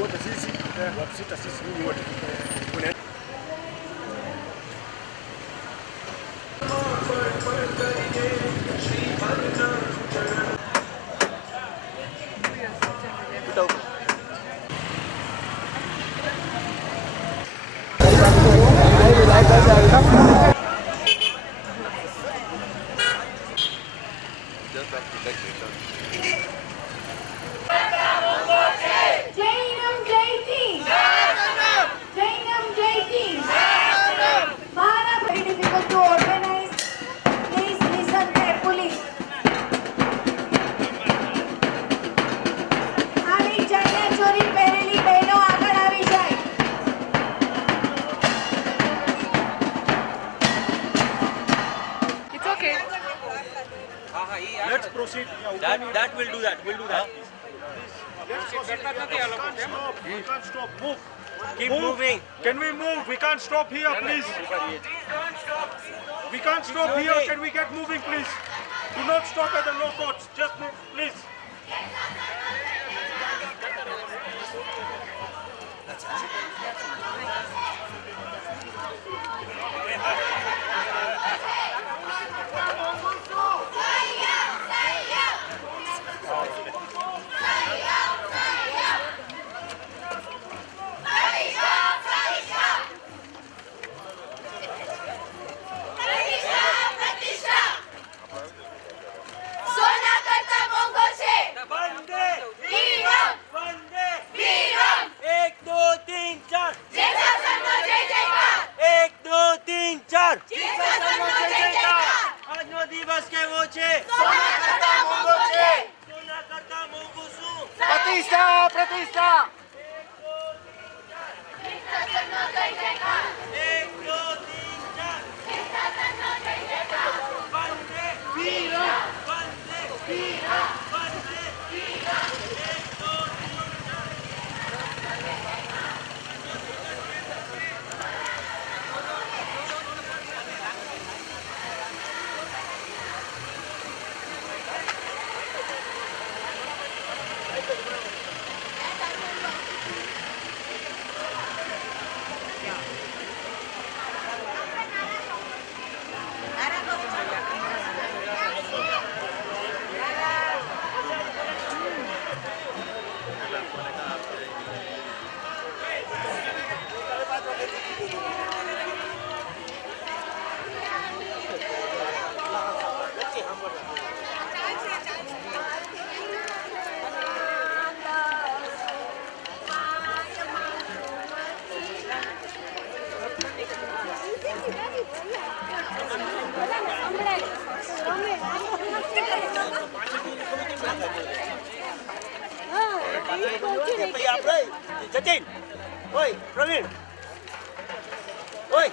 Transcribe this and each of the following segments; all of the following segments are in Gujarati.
wote sisi watu sita, sisi nyinyi wote let's proceed. That will do that. We'll do that. We can't stop. Move. Keep Move. moving. Can we move? We can't stop here, please. We can't stop here. Can we get moving, please? Do not stop at the low courts. Just move, please. પ્રતિષ્ઠા પ્રતિષ્ઠા Jatin. Oi, Praveen. Oi.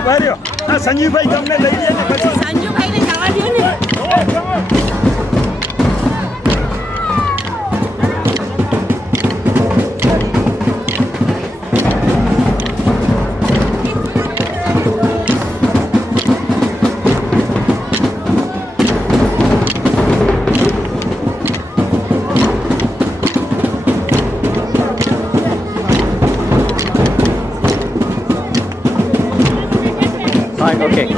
ઉભા રહ્યો. આ સંજીવભાઈ તમને લઈ જાય ને પછી સંજુભાઈને જવા દો ને. Fine, okay.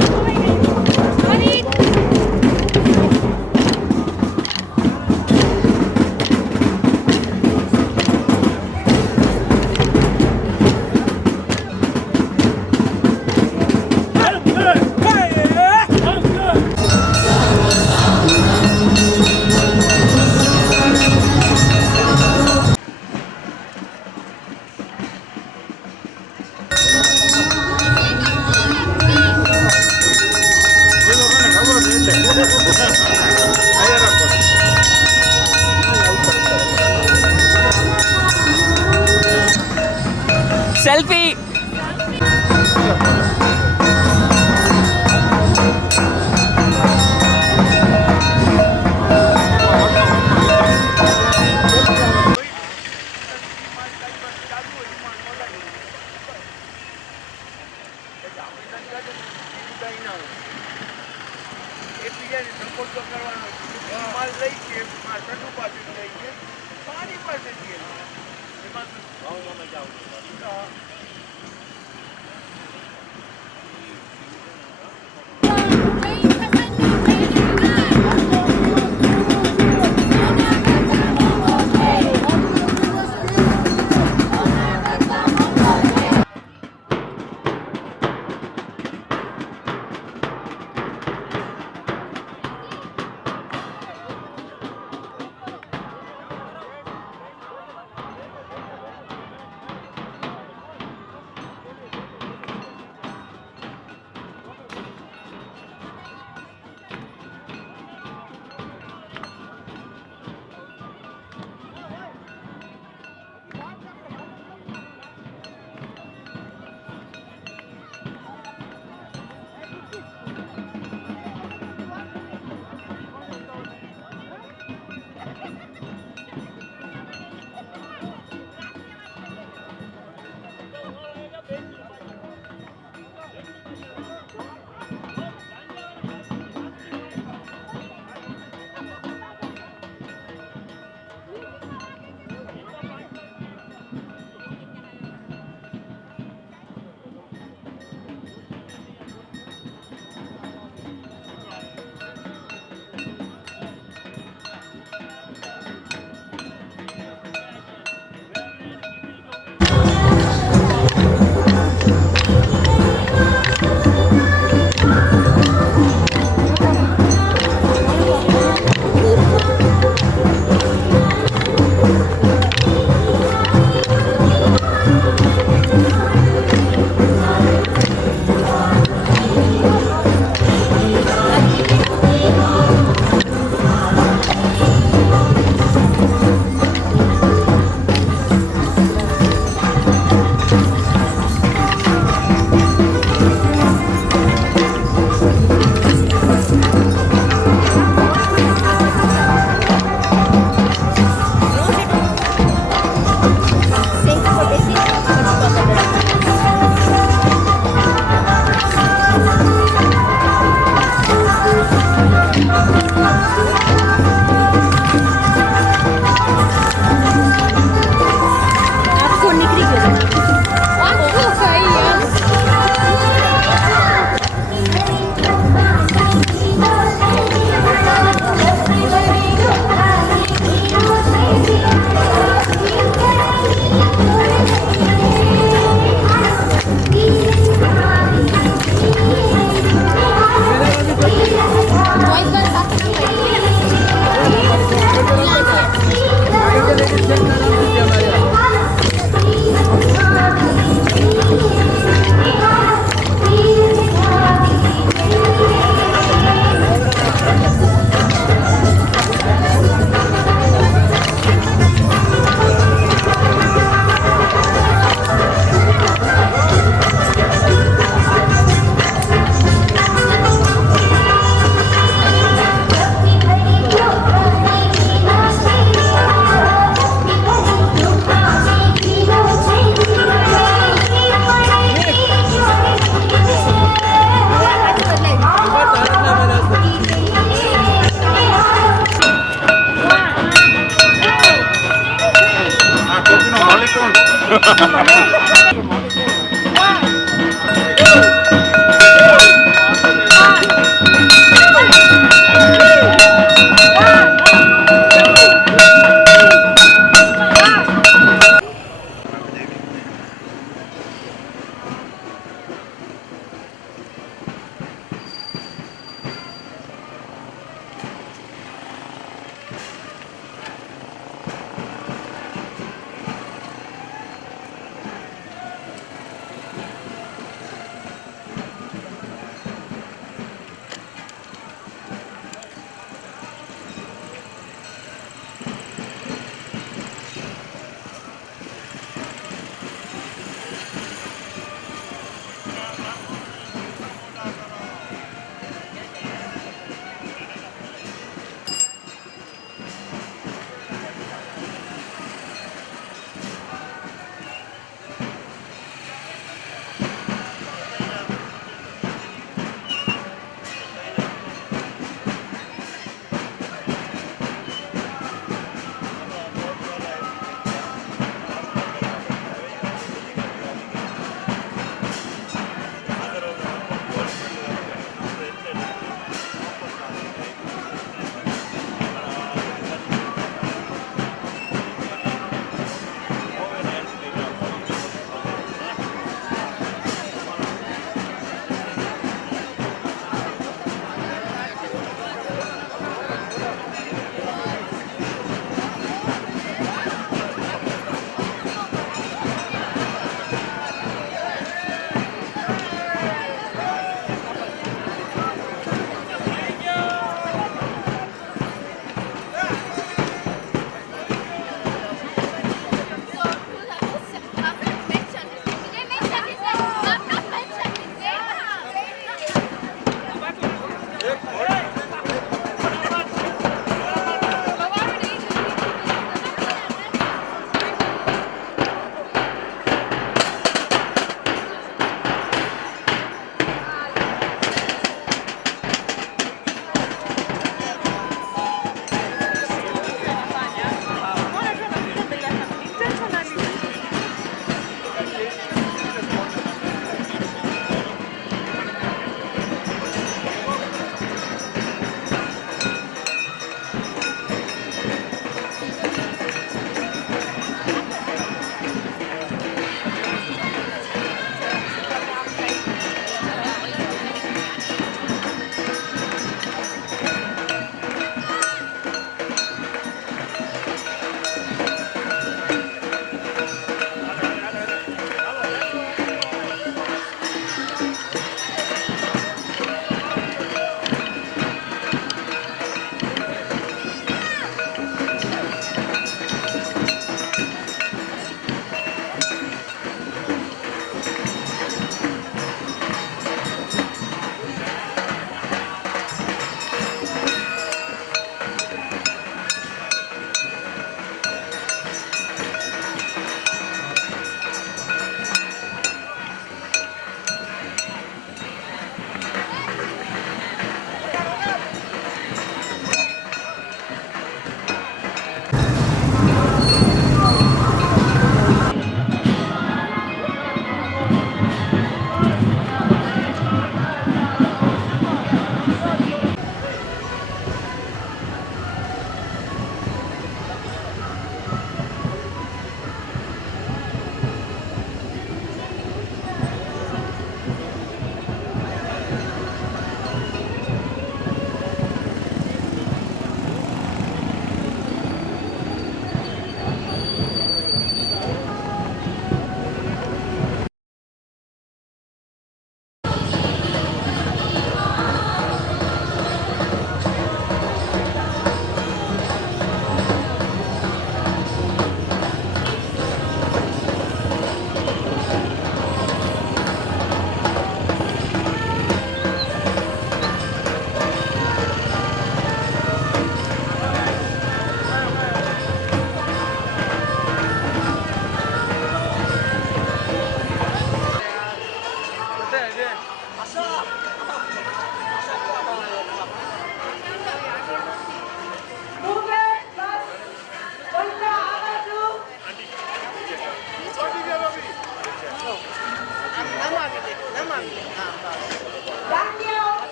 આ ટોપીનો માલિક કોણ?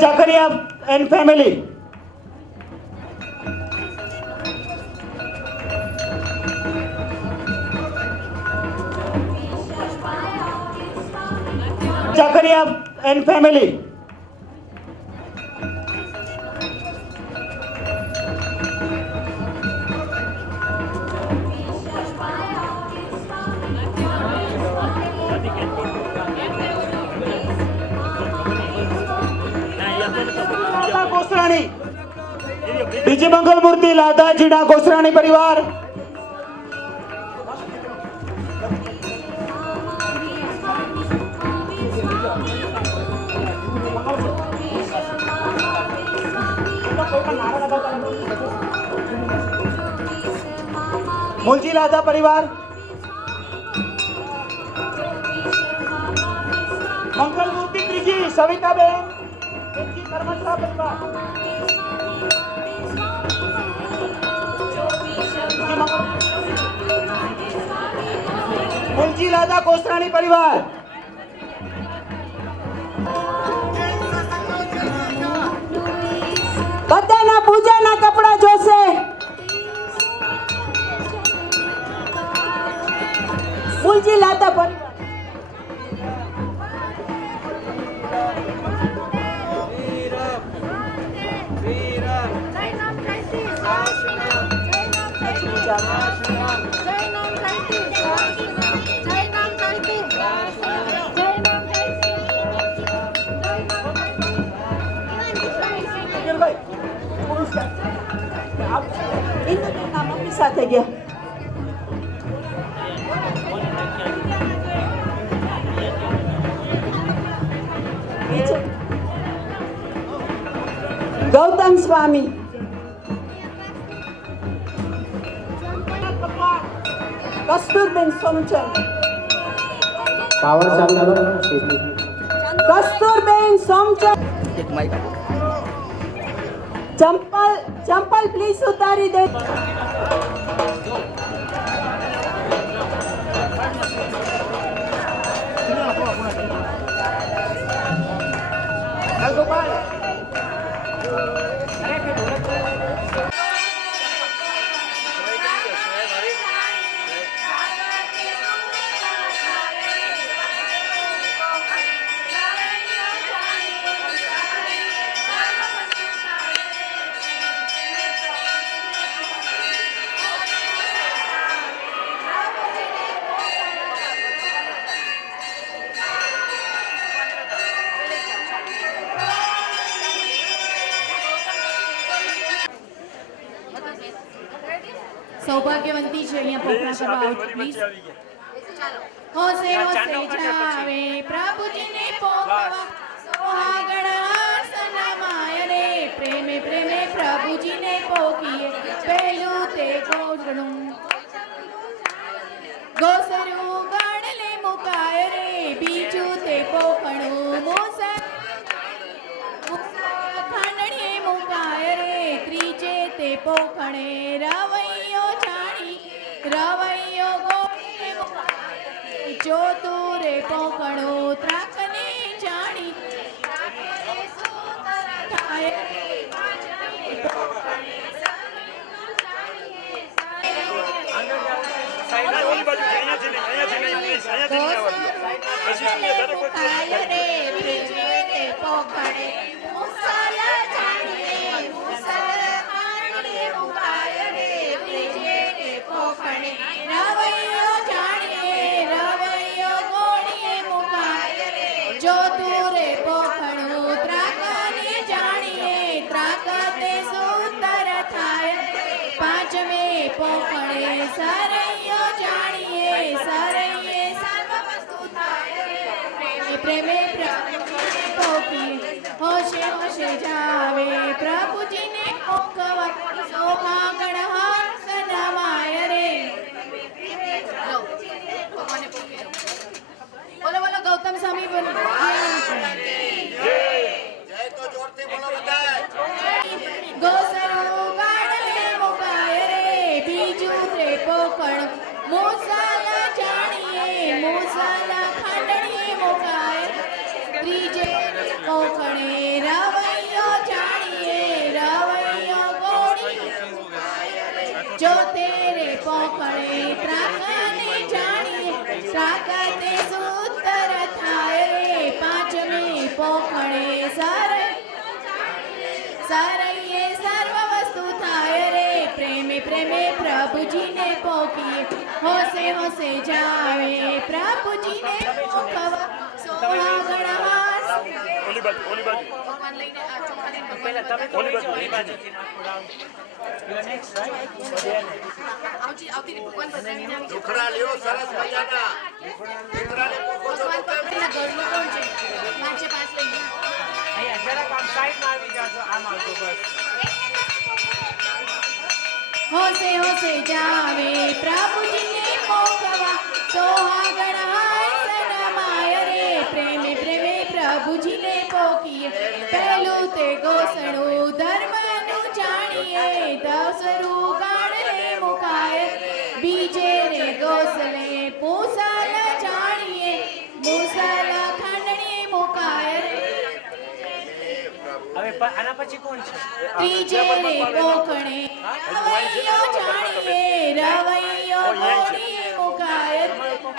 Zakaria and family. Zakaria and family. लादा गोसराणी विजय मंगल मूर्ति लादा जीना गोसराणी परिवार मुलजी लादा परिवार मंगल मूर्ति त्रिजी सविता बेन कर्मठा परिवार मुलजी लादा कोसराणी परिवार બધાના પૂજાના કપડા જોશે મુલજી લાતા પરિવાર મમ્મી સાથે ગયા ગૌતમ સ્વામી કસ્તુરબેન સોમચંદ કસ્તુરબેન સોમચંદ ચંપલ પ્લીઝ ઉતારી દે સૌભાગ્યવંતી છે અહીંયા પોખરા કરવા આવજો પ્લીઝ હોશે હોશે જાવે પ્રભુજીને પોખવા સોહાગણ સનમાય રે પ્રેમે પ્રેમે પ્રભુજીને પોકીએ પહેલું તે ગોળનું ગોસરું ગાડલે મુકાય રે બીજું તે પોખણું મોસા ખાંડણીએ મુકાય રે ત્રીજે તે પોખણે રવૈયો ગોળે મુકાય ચોથું રે પોખણું ત્રાકને જાણી થાય સરૈયો જાણીએ સરૈયે સર્વ વસ્તુ થાય પ્રેમે પ્રભુજીને પોકીએ હોશે હોશે જાવે પ્રભુજીને પોકવા સોહાગણ સનમાય રે બોલો બોલો ગૌતમ સ્વામી બોલો ગોસરું ગાડલે મુકાય રે બીજું તે પોખણ મોસાલા જાણીએ મોસાલા ખાંડણીએ મુકાય ત્રીજે પોખણે રવૈયો સારૈયે સર્વ વસ્તુ થાય રે પ્રેમે પ્રેમે પ્રભુજીને પોકીએ હોશે હોશે જાવે પ્રભુજીને પોકવા સોહાગણવાસ ઓલી બાજુ ભગવાન લઈને આ ચોખા લઈને ભગવાન આવતી ભગવાન બધાને આવી દુખડા લ્યો સરસ મજાના દીકરાને પોખો છો તો કેમ? ભગવાન ઘરનું કોણ છે પાંચે પાંચ લઈ હોશે હોશે જાવે પ્રભુજીને પોકવા સોહાગણ માય રે પ્રેમે પ્રેમે પ્રભુજીને પોકીએ પહેલું તે ગોસણું ધર્મનું જાણીએ દસરું ગાળે મુકાય બીજે રે ગોસલે પૂસલ જાણીએ મૂસલ ખંડણી મુકાય ત્રીજે રે પોકણે રવૈયો જાણીએ રવૈયો કોણીએ મુકાય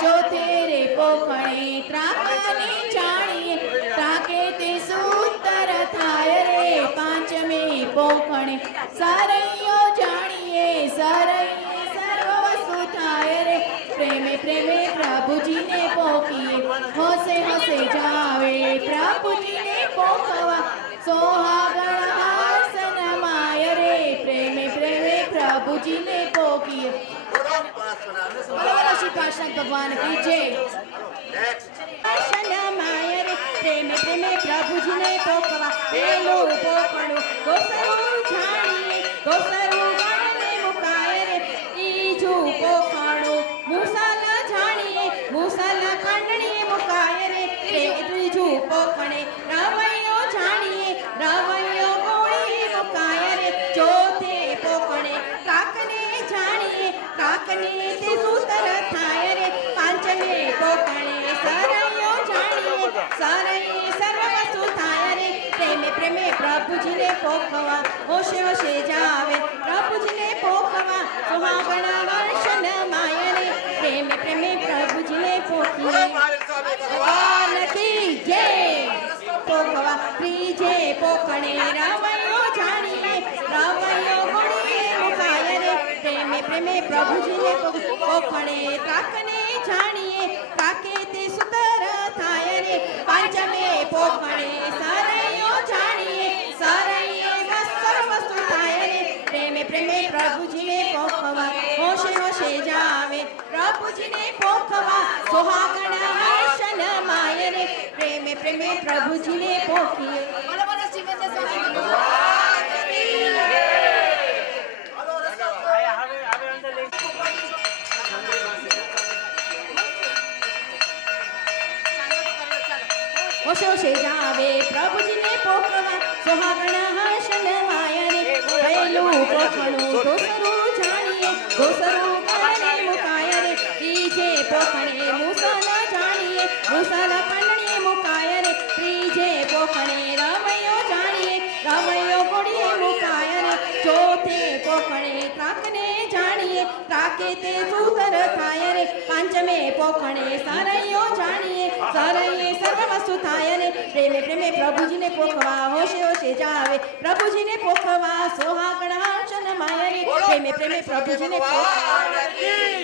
ચોથે રે પોકણે ત્રાકાને જાણીએ ત્રાકે તે સૂતર થાય રે પાંચમે પોકણે સરૈયો જાણીએ સરૈયે સર્વ વસ્તુ થાય રે પ્રેમે પ્રેમે પ્રભુજીને પોકીએ હોશે હોશે જાવે પ્રભુજીને પોકવા સોહાગણ આસન માય રે પ્રેમે પ્રેમે પ્રભુજીને પોકીએ બોલો બોલો શ્રી કૃષ્ણ ભગવાન કી જય આસન માય રે પ્રેમે પ્રેમે પ્રભુજીને પોકવા પેલું પોકણું ગોસરું જાણીએ ગોસરું ગાળે મુકાય રે ત્રીજું પોકણું મુસલ જાણીએ મુસલ ખંડણી મુકાય રે ત્રીજું પોકણે રવૈયો જાણીએ રવૈયો ગોળી મુકાય રે ચોથે પોકણે કાકને જાણીએ કાકને તે સૂતર થાય રે પાંચમે પોકણે સરૈયો જાણીએ સરૈયે સર્વ વસ્તુ થાય રે પ્રેમે પ્રેમે પ્રભુજીને પોકવા હોશે હોશે જાવે પ્રભુજીને પોકવા સુહાગણ વર્ષન માય રે પ્રેમે પ્રેમે પ્રભુજીને પોકીએ ભગવાન કી જય પોકવા ત્રીજે પોકણે રવૈયો જાણીએ રવૈયો ગોળીએ મુકાય રે પ્રેમે પ્રેમે પ્રભુજીને પોકણે કાકને જાણીએ કાકે તે સુતર થાય રે પાંચમે પોકણે સરૈયો જાણીએ સરૈયે સર્વ વસ્તુ થાય રે પ્રેમે પ્રેમે પ્રભુજીને પોકવા હોશે હોશે જાવે પ્રભુજીને પોકવા સોહાગણ હર્ષન માય રે પ્રેમે પ્રેમે પ્રભુજીને પોકીએ બોલો બોલો શ્રીમંત સ્વામી ભગવાન કી જય હોશે હોશે જાવે પ્રભુજીને પોકવા સોહાગણ હર્ષન માય રે પહેલું પોકણું દોસરું જાણીએ દોસરું ગાળે મુકાય રે ત્રીજે પોકણે મુસલ જાણીએ મુસલ ખંડણી મુકાય રે ત્રીજે પોકણે રવૈયો જાણીએ રવૈયો ગોળીએ મુકાય રે ચોથે પોકણે ત્રાકને જાણીએ ત્રાકે તે સૂતર થાય રે પાંચમે પોકણે સરૈયો જાણીએ સરૈયે સર્વ વસ્તુ થાય રે પ્રેમે પ્રેમે પ્રભુજીને પોકવા હોશે હોશે જાવે પ્રભુજીને પોકવા સોહાગણ હર્ષન માય રે પ્રેમે પ્રેમે પ્રભુજીને પોકવા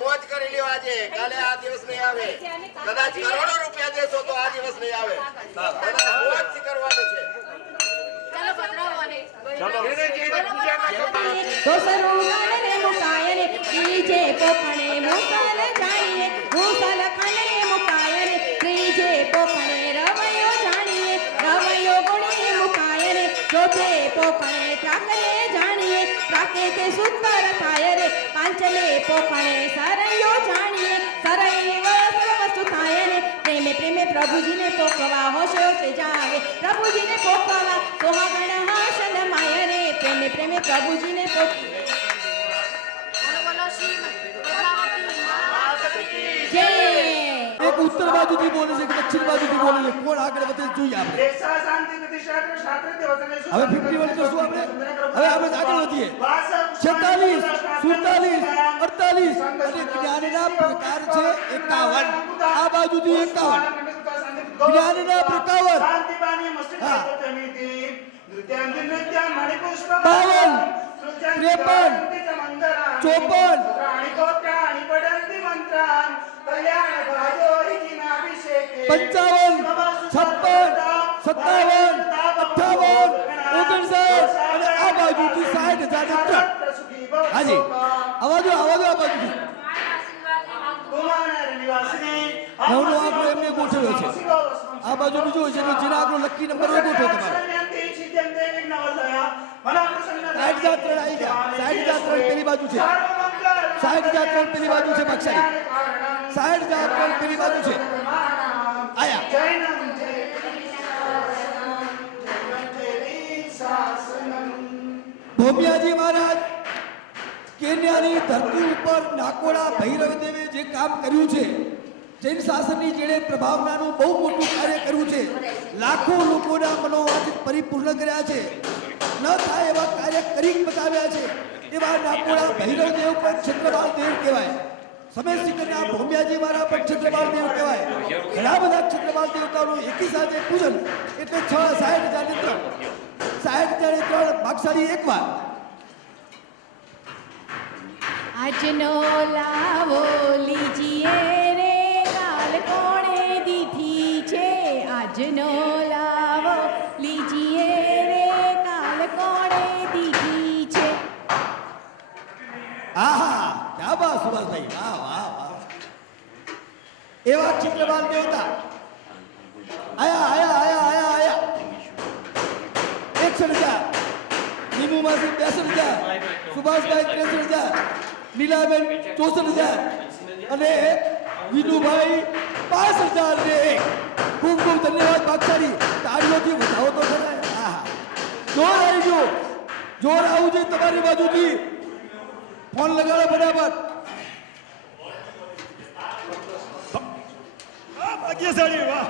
મોજ કરી લ્યો આજે કાલે આ દિવસ નહીં આવે કદાચ કરોડો રૂપિયા દેશો તો આ દિવસ નહીં આવે કદાચ મોજ કરવાનું છે ચાલો પધરાવવાને દોસરું ગાળે મુકાય રે ત્રીજે પોકણે મુસલ જાણીએ મુસલ ખંડણી મુકાય રે ત્રીજે પોકણે રવૈયો જાણીએ રવૈયો ગોળીએ મુકાય રે ચોથે પોકણે ત્રાકને જાણીએ ત્રાકે તે સુંદર થાય રે પાંચમે પોકણે સરૈયો જાણીએ સરૈયો સર્વ વસ્તુ થાય રે પ્રેમે પ્રેમે પ્રભુજીને પોકવા હોશે હોશે જાવે પ્રભુજીને પોકવા સોહાગણ હર્ષન માય રે પ્રેમે પ્રેમે પ્રભુજીને પોકવા બોલો બોલો શ્રી પદ્માવતી માતા કી જય એક ઉત્તર બાજુથી બોલે છે કે દક્ષિણ બાજુથી બોલે છે કોણ આગળ વધે જોઈએ આપણે હવે 51 કરશું આપણે હવે આપણે આગળ વધીએ 46 47 48 અને જ્ઞાનના પ્રકાર છે 51 આ બાજુથી 51 જ્ઞાનના પ્રકાવર શાંતિબાની મસ્તી હા. તમિતિ નૃત્યાંગી નૃત્યા મણિપુષ્પ 52, 53, 54, રાણી ગોત્રાણી પડંતિ મંત્રાન કલ્યાણ ભાજોરી કિનાભિષેકે 55, 56, 57, 58, 59 અને આ બાજુથી 60,003. હાજી આવાજો આ બાજુથી કુમાર નિવાસી નવનો આંકડો એમને ગોઠવ્યો છે. આ બાજુ બીજો છે જેનો આંકડો લકી નંબર હોય ગોઠવો તમારે. 60,003 આવી ગયા. 60,003 પેલી બાજુ છે. 60,003 પેલી બાજુ છે બક્ષારી. 60,003 પેલી બાજુ છે. આયા ભોમિયાજી મહારાજ કેન્યાની ધરતી ઉપર નાકોડા ભૈરવ દેવે જે કામ કર્યું છે, જૈન શાસનની જેણે પ્રભાવનાનું બહુ મોટું કાર્ય કર્યું છે, લાખો લોકોના મનોવાંછિત પરિપૂર્ણ કર્યા છે, ન થાય એવા કાર્ય કરી બતાવ્યા છે, એવા નાકોડા ભૈરવ દેવ પર છત્રબાળ દેવ કહેવાય. સમય શિખરના ભોમિયાજી મહારાજ પર છત્રબાળ દેવ કહેવાય. ઘણા બધા છત્રબાળ દેવતાઓનું એકી સાથે પૂજન એટલે 60,003 ભાગશાળી એકવાર. આજનો લાવો લીજીએ રે કાલ કોણે દીધી છે. આજનો લાવો લીજીએ રે કાલ કોણે દીધી છે. આહા ક્યાં બા સુભાષભાઈ, વાહ વાહ વાહ. એવા ચિત્રબાલ દેવતા આયા 61,000, નીમુ માસી 62,000, સુભાષભાઈ 63,000, નીલાબેન 64,000 અને વિનુભાઈ 65,000 ને એક. ખૂબ ખૂબ ધન્યવાદ ભાગશાળી. તાળીઓથી વધાવો તો ખરા. આહા જોર આવી ગયો, જોર આવું જોઈએ તમારી બાજુથી. ફોન લગાડો ફટાફટ. ભાગ્યશાળી વાહ.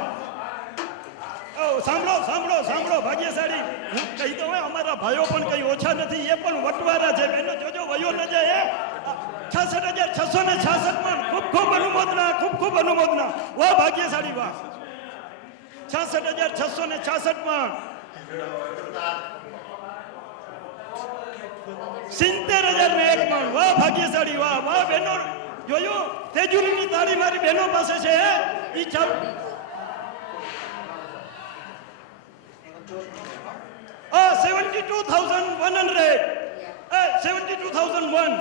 સાંભળો ભાગ્યશાળી. હું કહી દઉં અમારા ભાઈઓ પણ કઈ ઓછા નથી, એ પણ વટવારા છે. બેનો જોજો વયો ન જાય. 66,666 માં ખૂબ અનુમોદના. વાહ ભાગ્યશાળી વાહ. 66,666 માં 70,001 માં. વાહ ભાગ્યશાળી વાહ બેનો જોયું. તેજુરીની તાળી મારી બહેનો પાસે છે. ઈ ચાલ 72,101.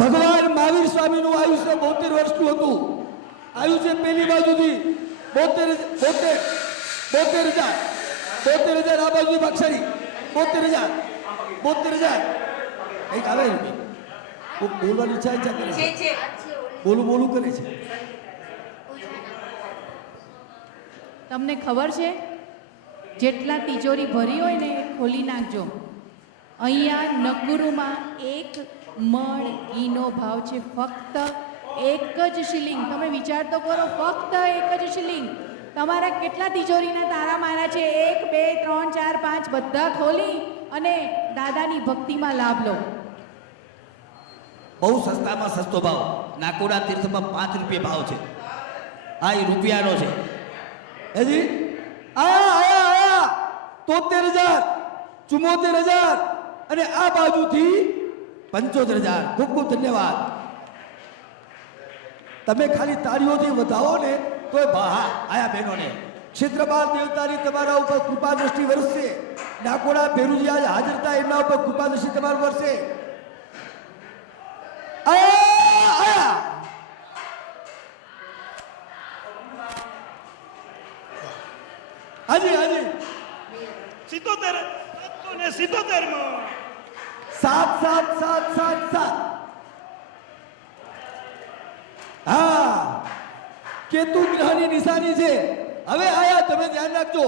ભગવાન મહાવીર સ્વામીનું આયુષ્ય 72 વર્ષનું હતું. આયુષ્ય પેલી બાજુથી 72,000 આ બાજુથી ભાગશાળી 72,000 કંઈક આવે છે. બોલવાની ઈચ્છા કરે છે. બોલું કરે છે. તમને ખબર છે જેટલા તિજોરી ભરી હોય ને એ ખોલી નાખજો. અહીંયા નગરુમાં 1 મણ ઘીનો ભાવ છે ફક્ત 1 જ શિલિંગ. તમે વિચાર તો કરો, ફક્ત 1 જ શિલિંગ. તમારે કેટલા તિજોરીના તારા મારા છે? 1 2 3 4 5 બધા ખોલી અને દાદાની ભક્તિમાં લાભ લો. બહુ સસ્તામાં સસ્તો ભાવ. નાકોડા તીર્થમાં 5 રૂપિયા ભાવ છે. આ એ રૂપિયાનો છે. હજી આયા 73,000, 74,000 અને આ બાજુથી 75,000. ખૂબ ખૂબ ધન્યવાદ. તમે ખાલી તાળીઓથી વધાવો ને તો આયા બહેનોને ક્ષેત્રપાલ દેવતાની તમારા ઉપર કૃપા દ્રષ્ટિ વરસશે. નાકોડા ભેરુજી આજ હાજર હતા, એમના ઉપર કૃપા દ્રષ્ટિ તમારું વરસે. આયા હાજી 77 માં 7,7,7,7,7. હા કેતુ ગ્રહની નિશાની છે. હવે આયા તમે ધ્યાન રાખજો.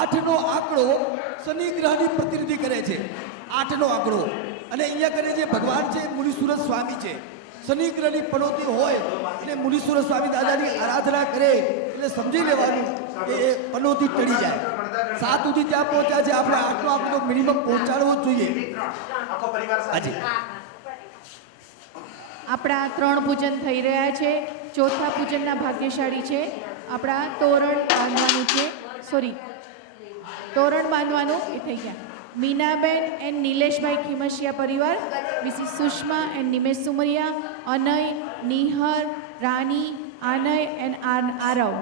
8નો આંકડો શનિ ગ્રહની પ્રતિનિધિ કરે છે. 8નો આંકડો અને અહીંયા કરે જે ભગવાન છે મુનિસુરત સ્વામી છે. શનિ ગ્રહની પનોતી હોય અને મુનિસુરત સ્વામી દાદાની આરાધના કરે એટલે સમજી લેવાનું કે એ પનોતી ટળી જાય. 7 સુધી ત્યાં પહોંચ્યા છે. આપણે 8નો આંકડો મિનિમમ પહોંચાડવો જ જોઈએ. હાજી આપણા 3 પૂજન થઈ રહ્યા છે. ચોથા પૂજનના ભાગ્યશાળી છે આપણા તોરણ બાંધવાનું છે. સોરી, તોરણ બાંધવાનું એ થઈ ગયા. મીનાબેન એન્ડ નિલેશભાઈ ખીમશિયા પરિવાર, Mrs Sushma and Nimesh Sumaria, Anay, Nihar, Rani, Aanay and Arnav.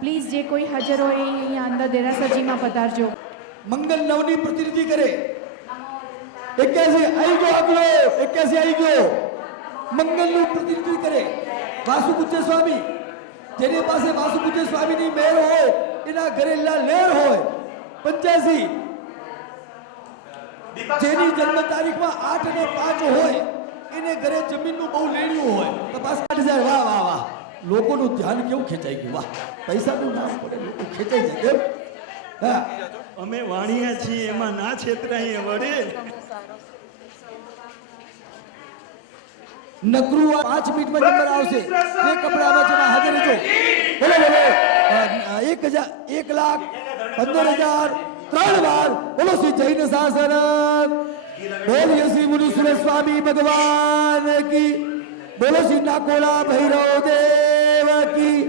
Please જે કોઈ હાજર હોય એ અહીંયા અંદર દેરાસરજીમાં પધારજો. મંગલ નવની પ્રતિનિધિ કરે 81 આવી ગયો આગળ 81 આવી ગયો મંગલનું પ્રતિનિધિ કરે વાસુપૂજ્ય સ્વામી. જેની પાસે વાસુપૂજ્ય સ્વામીની મહેર હોય એના ઘરે લહેર હોય 85. જેની જન્મ તારીખમાં 8 અને 5 હોય એને ઘરે જમીનનું બહુ લેણ્યું હોય તો પાસ કાઢી જાય. વાહ વાહ વાહ, લોકોનું ધ્યાન કેવું ખેંચાઈ ગયું. વાહ, પૈસાનું નામ પડે લોકો ખેંચાઈ જાય કેમ? હા, અમે વાણિયા છીએ, એમાં ના છેતરાઈએ વડે. નકરું 5 મિનિટમાં નંબર આવશે. જે કપડામાં છે એમાં હાજર રહેજો. બોલો બોલો 1,15,000 3 વાર બોલો શ્રી જૈન શાસન. બોલીએ શ્રી મુનીશ્વર સ્વામી ભગવાન કી. બોલો શ્રી નાકોડા ભૈરવ દેવ કી.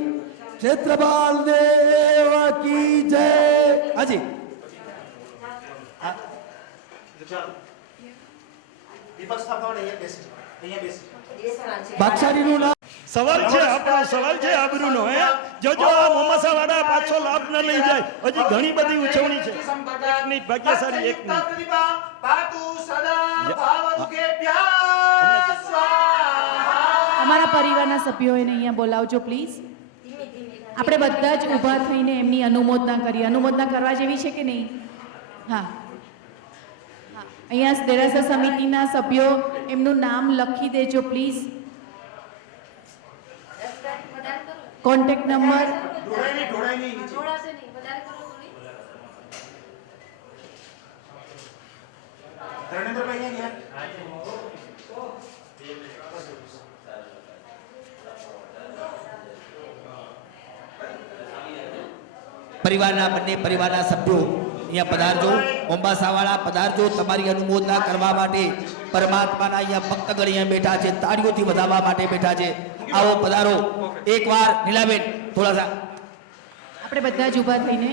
ક્ષેત્રપાલ દેવ કી જય. હાજી બાદશાહીનું નામ સવાલ છે આપણો, સવાલ છે આબરૂનો. હે જોજો આ મોમાસાવાળા પાછો લાભ ન લઈ જાય. હજી ઘણી બધી ઉજવણી છે. એક મિનિટ ભાગ્યશાળી, એક મિનિટ. અમારા પરિવારના સભ્યોને અહીંયા બોલાવજો પ્લીઝ. આપણે બધા જ ઊભા થઈને એમની અનુમોદના કરીએ. અનુમોદના કરવા જેવી છે કે નહીં? હા, અહીંયા દેરાસર સમિતિના સભ્યો એમનું નામ લખી દેજો પ્લીઝ. Contact number. પરિવારના બંને પરિવારના સભ્યો અહીંયા પધારજો. મોંબાસાવાળા પધારજો. તમારી અનુમોદના કરવા માટે પરમાત્માના અહીંયા ભક્તગણ અહીંયા બેઠા છે, તાળીઓથી વધાવવા માટે બેઠા છે. આવો પધારો. એકવાર નીલાબેન થોડા સા આપણે બધા જ ઊભા થઈને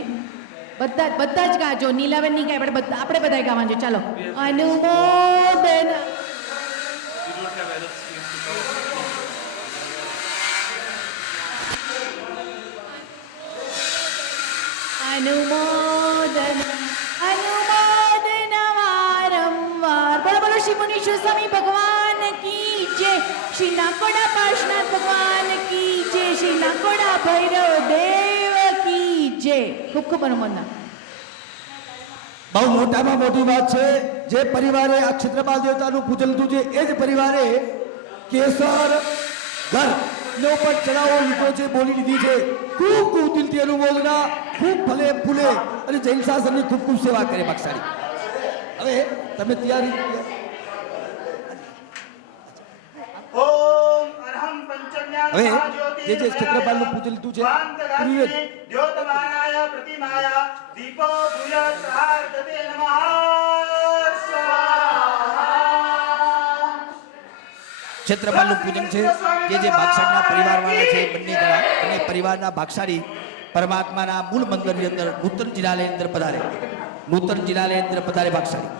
બધા જ ગાજો. નીલાબેન નહીં ગાય, આપણે બધા ગાવાનું છે. ચાલો. અનુમોદન. અનુમોદન અનુમોદન વારંવાર. બોલો બોલો શ્રી મુનીશ્વર સ્વામી ભગવાન કી જય. શ્રી નાકોડા પાર્શનાથ ભગવાન કી જય. શ્રી નાકોડા ભૈરવ દેવ કી જય. ખૂબ ખૂબ અનુમોદન. બહુ મોટામાં મોટી વાત છે. જે પરિવારે આ ક્ષેત્રપાલ દેવતાનું પૂજન લીધું છે એ જ પરિવારે કેસર ઘર નો પણ ચડાવો લીધો છે, બોલી લીધી છે. ખૂબ ખૂબ દિલથી અનુમોદના. ખૂબ ફલે ફૂલે અને જૈન શાસનની ખૂબ ખૂબ સેવા કરે બક્ષાડી. હવે તમે તૈયારી હવે જે જે ક્ષેત્રપાલનું પૂજન લીધું છે ક્ષેત્રપાલનું પૂજન છે. જે જે ભાગશાળીના પરિવારવાળા છે બંને પરિવારના ભાગશાળી પરમાત્માના મૂળ મંદિરની અંદર નૂતન જિલ્લાની અંદર પધારે. નૂતન જિલ્લાની અંદર પધારે ભાગશાળી.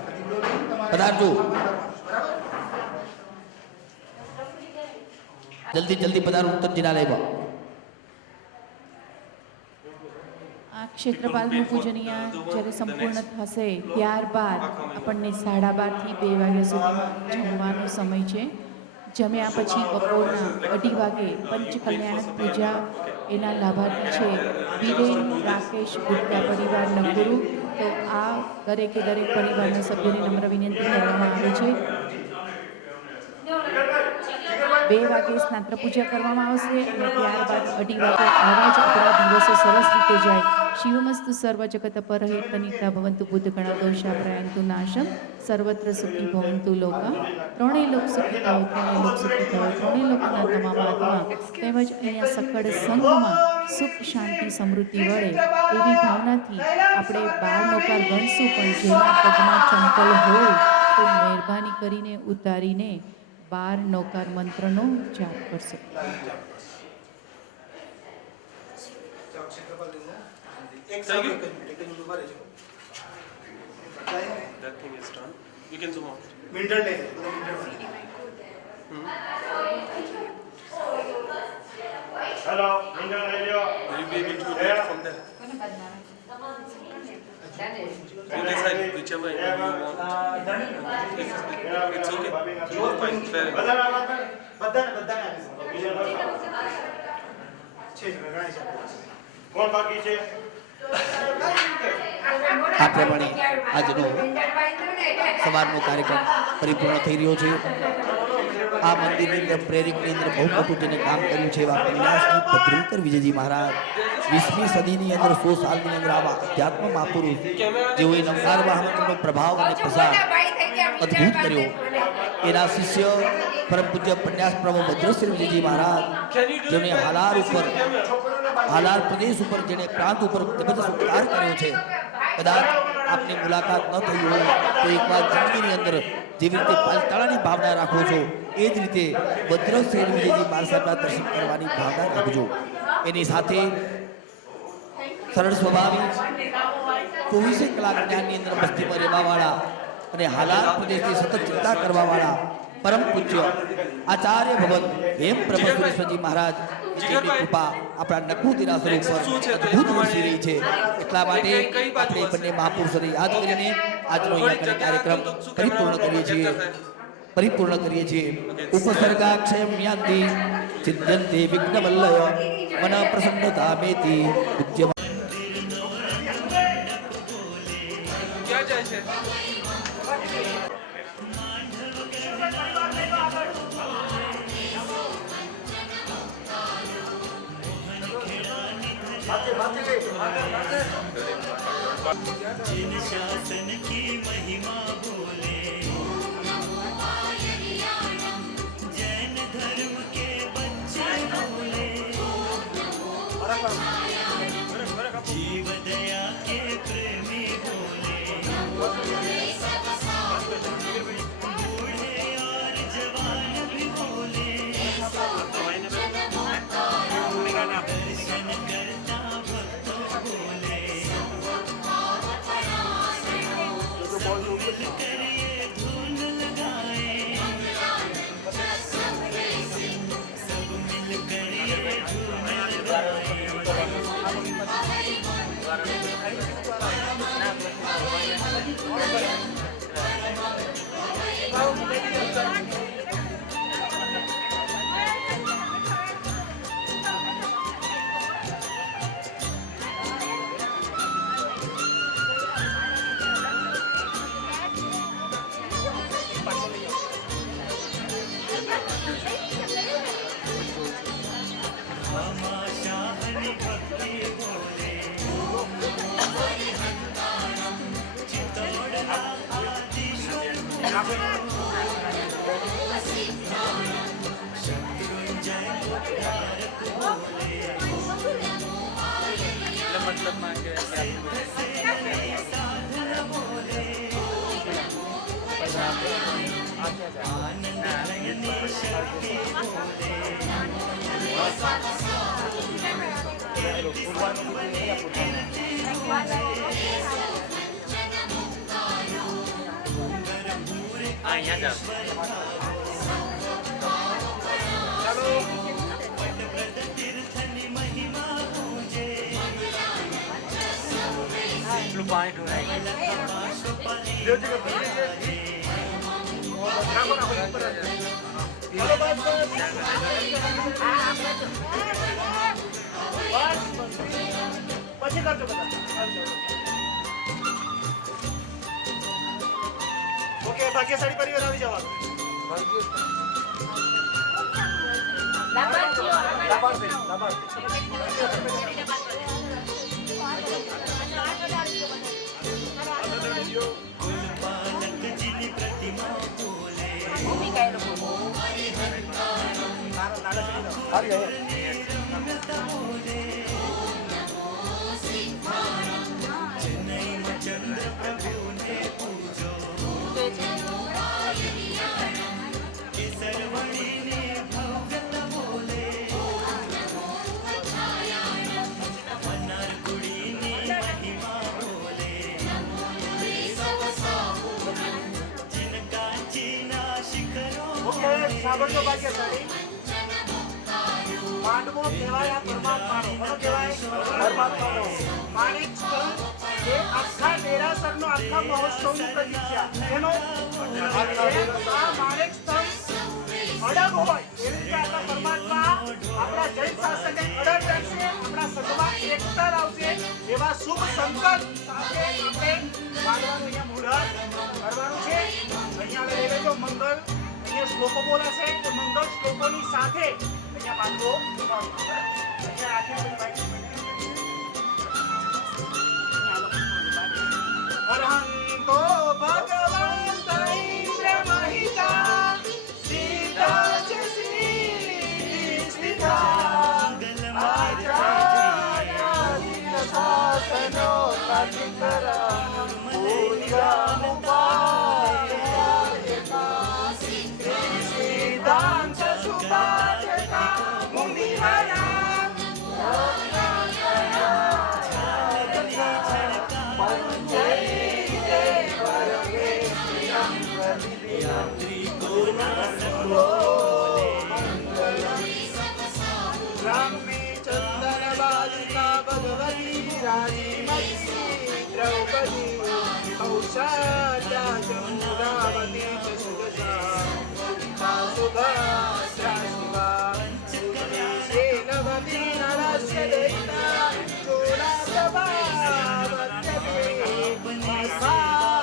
પધારજો. જલ્દી જલ્દી પધારો નૂતન જિલ્લાલયમાં. આ ક્ષેત્રપાલનું પૂજન અહીંયા જ્યારે સંપૂર્ણ થશે ત્યારબાદ આપણને 12:30 થી 2 વાગ્યા સુધીમાં જમવાનો સમય છે. જમ્યા પછી બપોરના 2:30 વાગે પંચકલ્યાણક પૂજા એના લાભાર્થી છે વિરેન રાકેશ ગુપ્તા પરિવાર નગુરુ. તો આ દરેકે દરેક પરિવારના સભ્યોની નમ્ર વિનંતી કરવામાં આવે છે. 2 વાગે સ્નાત્ર પૂજા કરવામાં આવશે અને ત્યારબાદ 2:30 વાગે આવા જ આપણા દિવસો સરસ રીતે જાય. શિવમસ્તુ સર્વ જગત પરહિત તનિતા ભવંતુ બુદ્ધ ગણા દોષા પ્રયાંતુ નાશમ સર્વત્ર સુખી ભવંતુ લોકા. ત્રણેય લોક સુખી થાવ, ત્રણેય લોક સુખી થાવ, ત્રણેય લોકના તમામ આત્મા તેમજ અહીંયા સકળ સંઘમાં સુખ શાંતિ સમૃદ્ધિ વળે એવી ભાવનાથી આપણે 12 નોકાર ગણશું. પણ જેના પગમાં ચંપલ હોય તો મહેરબાની કરીને ઉતારીને 12 નોકાર મંત્રનો જાપ કરશો. Thank you. That thing is done. You can zoom out. Hello મિંડળ લઈ લ્યો Will you be able to read from there? You decide whichever angle you want. It's okay. Fine. Fair enough. કોણ બાકી છે આ પ્રમાણે આજનો સવારનો કાર્યક્રમ પરિપૂર્ણ થઈ રહ્યો છે. આ મંદિરની અંદર પ્રેરિકની અંદર બહુ મોટું જેને કામ કર્યું છે એવા વિનાશજી ભદ્રંકર વિજયજી મહારાજ 20મી સદીની અંદર 100 સાલની અંદર આવા અધ્યાત્મ મહાપુરુષ જેઓએ નવકાર વાહનનો પ્રભાવ અને પ્રસાર અદ્ભુત કર્યો. એના શિષ્ય પરમ પૂજ્ય પન્યાસ પ્રભુ ભદ્રશ્રી વિજયજી મહારાજ જેમણે હાલાર પ્રદેશ ઉપર જેને પ્રાંત ઉપર જબરદસ્ત ઉપકાર કર્યો છે. કદાચ આપની મુલાકાત ન થઈ હોય તો એકવાર જિંદગીની અંદર જેવી રીતે પાલતાળાની ભાવના રાખો છો એ જ રીતે ભદ્રશ્રી વિજયજી મહારાજ સાહેબના દર્શન કરવાની ભાવના રાખજો. એની સાથે સરળ સ્વભાવી 24 કલાક જ્ઞાનની અંદર મસ્તીમાં રહેવાવાળા અને હાલાર પ્રદેશની સતત ચિંતા કરવાવાળા પરમ પૂજ્ય આચાર્ય ભગવત હેમ પ્રભુશ્વરજી મહારાજ જેમની કૃપા આપણા નકુ દેરાસર ઉપર અદ્ભુત વરસી રહી છે. એટલા માટે આપણે બંને મહાપુરુષોને યાદ કરીને આજનો અહીંયા કાર્યક્રમ પરિપૂર્ણ કરીએ છીએ. ઉપસર્ગાક્ષયમ યાન્તિ ચિંતયન્તે વિઘ્નવલ્લય મન પ્રસન્નતા મેતિ પૂજ્ય ક્યાં જાય છે? ઓકે ભાગ્યશાળી પરિવાર આવી જવાનું. સાંભળજો ભાગ્યશાળી, માંડવો કહેવાય આ પરમાત્માનો. કોનો કહેવાય? પરમાત્માનો. માણિક સ્તંભ એ આખા દેરાસરનો, આખા મહોત્સવનું પ્રતીક છે. એનો આ માણિક સ્તંભ અડગ હોય એવી રીતે આપણા પરમાત્મા આપણા જૈન શાસનને અડગ રાખશે, આપણા સંઘમાં એકતા લાવશે. એવા શુભ સંકલ્પ સાથે આપણે માંડવાનું અહીંયા મુહૂર્ત કરવાનું છે. અહીંયા લઈ લેજો મંગલ, અહીંયા શ્લોકો બોલાશે, તો મંગલ શ્લોકોની સાથે અહીંયા માંડવો અહીંયા અરહંતો ભગવંત ઇન્દ્ર મહિતા સીતા ચ સિદ્ધિ સ્થિતા આચાર્ય શાસનો કાર્તિકરા પૂજા મુપાયકા સિદ્ધાંત સુપાચકા મુનિવરા चंदन बालिका भगवती विराजी द्रौपदी कौशल्या चंद्रावती च सुगता सुभद्रा शिवा सेनवती नरस्य दैता चोरा प्रभावत्यते भावत्यते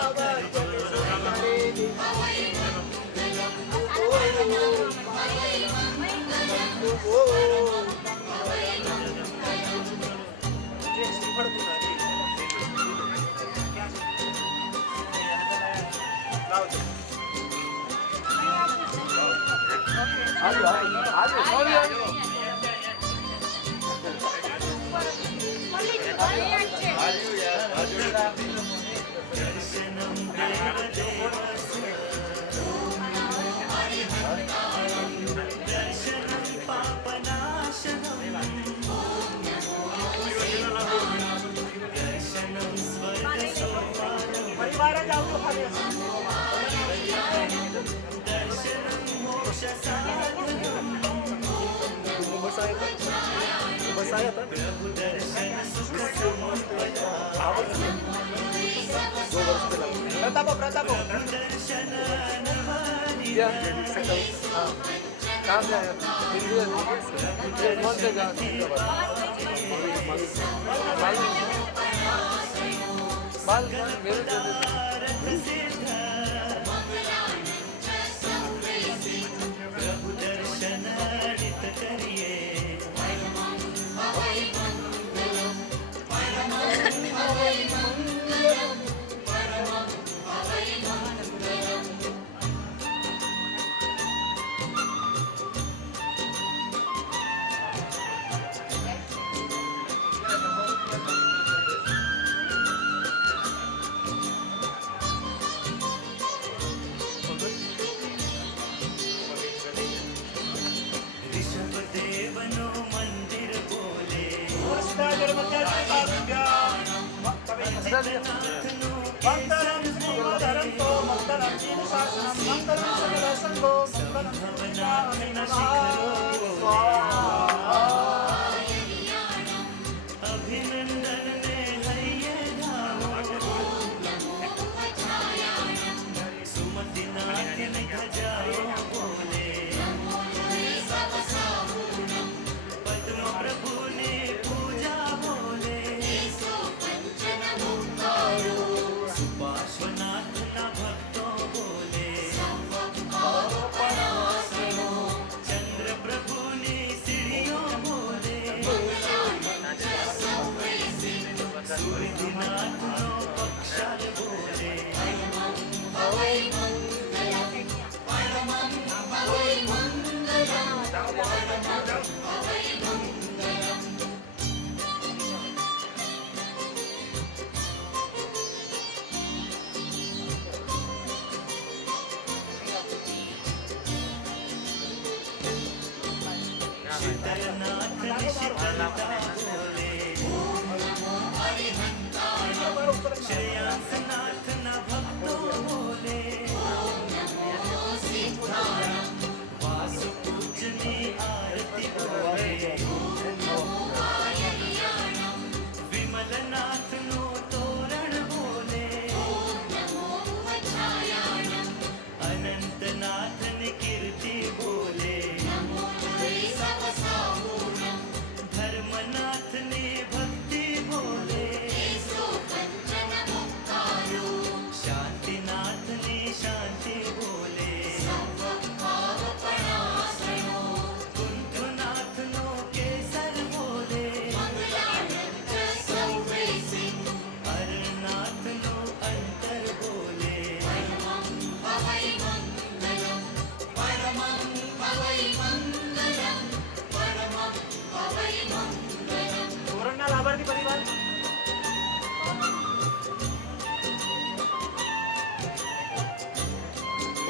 પરિવાર જ આવજો ખાલી પ્રતાપો પ્રતાપો कहाँ से आया? कौन से गाँव से? माल मेरे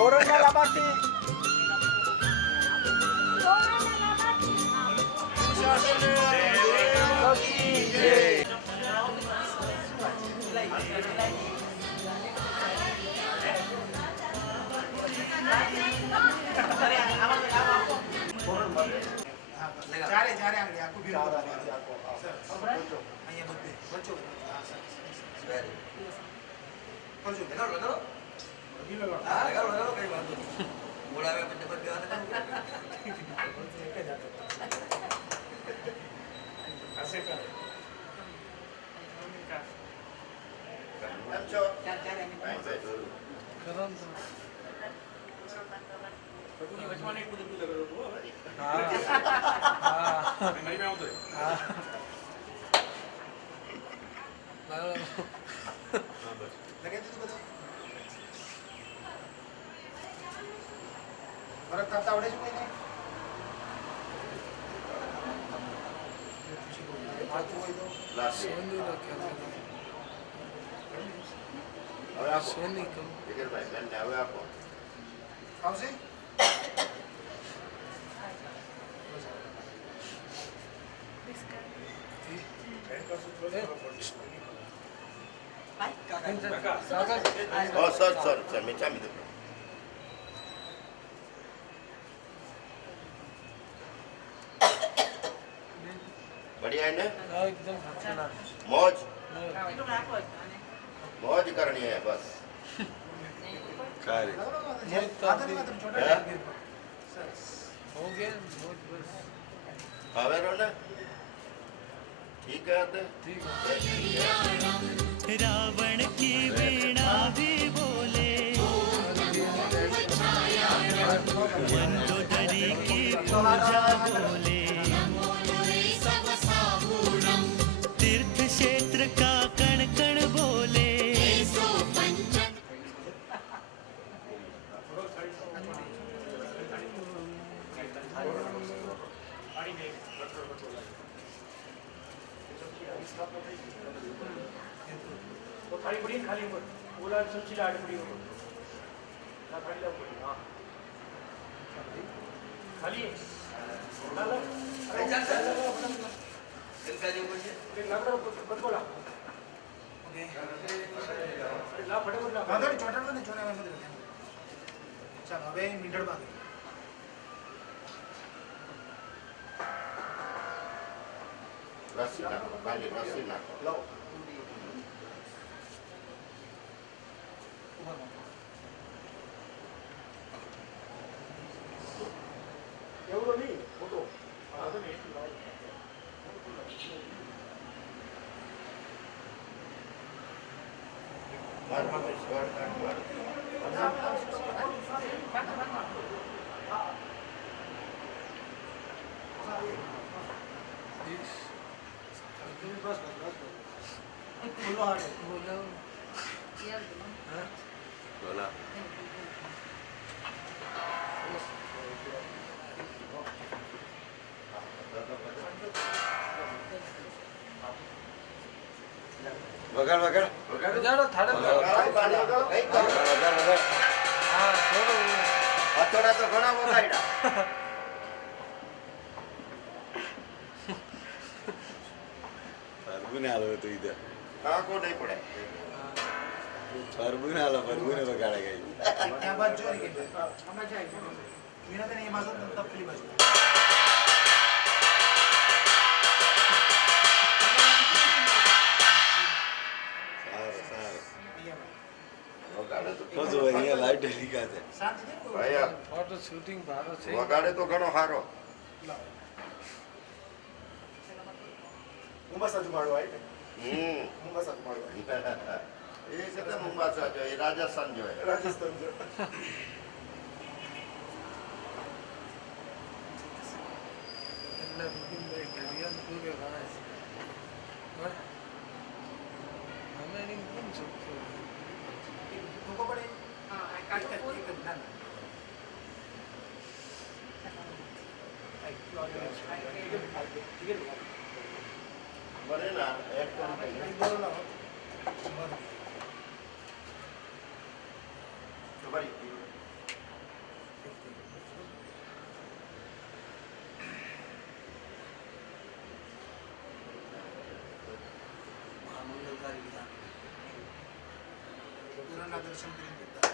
ધોરણના લાભાર્થી ચારે ચારે આંગળી આખું ભીરું અહીંયા બધે વચ્ચો એમ છો? ફરક કરતા આવડે છે કોઈને? આવતું હોય તો લાસ્ટ. હવે આપો. વિજયભાઈ, બેનને હવે આપો. આવશે? Oh, sorry. Me chami dulu. बढ़िया है ना? मौज मौज करनी है बस. कार्य हैं? आवेरो ना? ठीक है आते? रावण की वीणा भी बोले मंदोदरी की पूजा बोले तीर्थ क्षेत्र का कण कण बोले ચાલો હવે મીંઢળ બાંધો. रस्सी नाखो, खाली रस्सी नाखो. लो. એવડો નહીં મોટો मार मार स्क्वाड काट मार. ખુલ્લો હાડે बोला વગાડ વગાડ વગાડો થાળે વગાડ. હથોડા તો ઘણા વગાડ્યા. પરબુને હાલો તો ઈધર આંખો નહીં પડે. પરબુને હાલો પરબુને વગાડે ગઈ ત્યાં બાજુ જોઈ કે હમણાં જાય મીનાબેન એ બાજુ તપલી બાજુ સારું સારું વગાડે તો તો જો અહીંયા લાઈટ ઢીકા છે શાંતિ છે કોઈ ભાઈ આ ફોટો શૂટિંગ ભારો છે વગાડે તો ઘણો સારો. મુંબા જુમાડો આવી હમ. મુંબા જુમાડો એ છે તે મુંબાસા જો એ રાજસ્થાન જોઈએ. રાજસ્થાન છે એટલે બુકિંગ ઘડિયાળ પૂરે વાળા છે અમે એની કેમ છોકરો ટૂંકો પડે હા આ કાટ એક જ ના બને ના એક તો ભાઈ દર્શન કરીને જતા.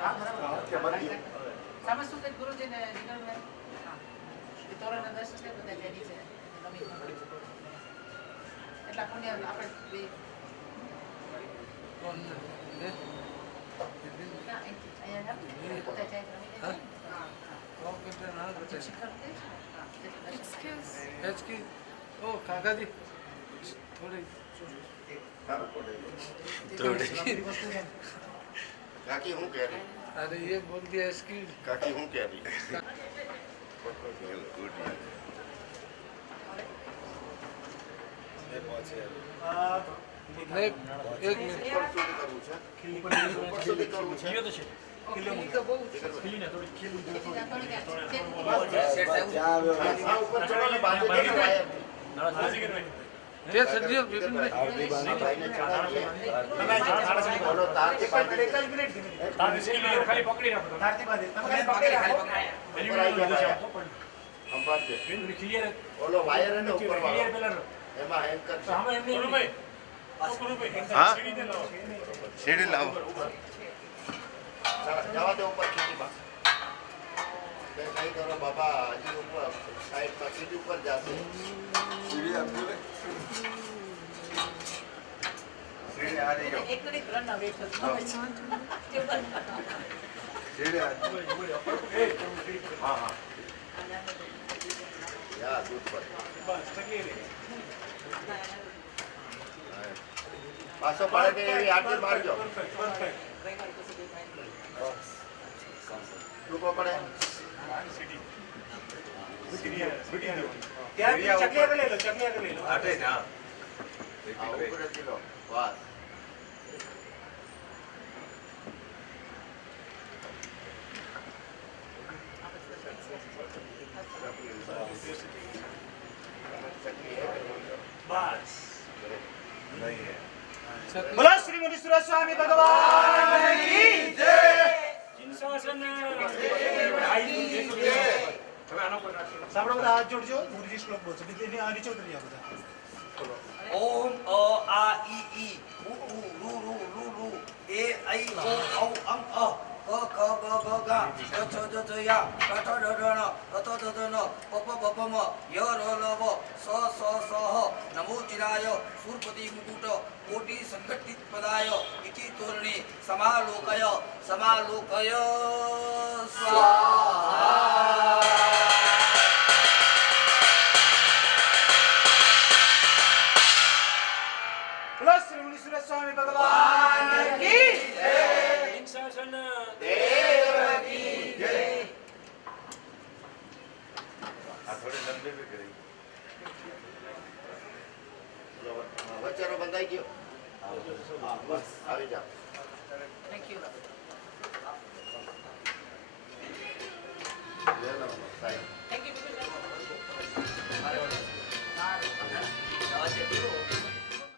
હા, બરાબર. ओ काकाजी थोड़ी કાકી હું કહે રહી? अरे ये बोल दिया इसकी કાકી હું કહે રહી? नहीं एक मिनट ઉપર સુધી કરવું છે? ઉપર સુધી કરવું છે? આ ઉપર ચડો ને બાંધી દો વાયર. ये सज्जी विपिन भाई ભાઈને ચડાવીએ. બોલો, તારથી બાંધી દો. ઉપર આવી જાઓ વાયર. સંભાળજે. બોલો, વાયર એને ઉપર વાળો. એમાં એન્કર છે. હા સીડી લાવો જવા દે ઉપર ખીચીમાં. કઈ કરો બાબા, હજી ઉપર સાઈડમાં સીડી ઉપર જશે. સીડી આપજો ને સીડી આ રહી સીડી હા હા યા દૂધ પર પાછો પાડે કે એવી આરતી મારજો. ટૂંકો પડે. આટે જ હા આ ઉપર જ લો. વાહ. બોલો શ્રી મુનીશ્વર સ્વામી ભગવાન કી જય. સાંભળો બધા હાથ જોડજો. ગુરુજી શ્લોક બોલશે. બીજી નીચે ઉતરી જાઓ બધા. ઓમ અ આ ઈ ઈ ઉ ઉ રુ રુ રુ રુ એ ఐ ઓ ఔ અં અ ક ખ ગ ગ ગા ચ છ જ ચ યા ક ઠ ડ ઢ ણ ત ત દ દ ન પ પ બ ભ મ ય ર લ વ સ સ સ હ નમો ચિરાય સુરપતિ મુકુટ કોટિ સંઘટિત પદાય ઇતિ તોરણે સમાલોકય સ્વાહા. બોલો શ્રી મુનીશ્વર સ્વામી ભગવાન કી જય. આ થોડી લંબી બી કરી વચ્ચેનો બંધાઈ ગયો. હા, બસ આવી જાઓ. Thank you.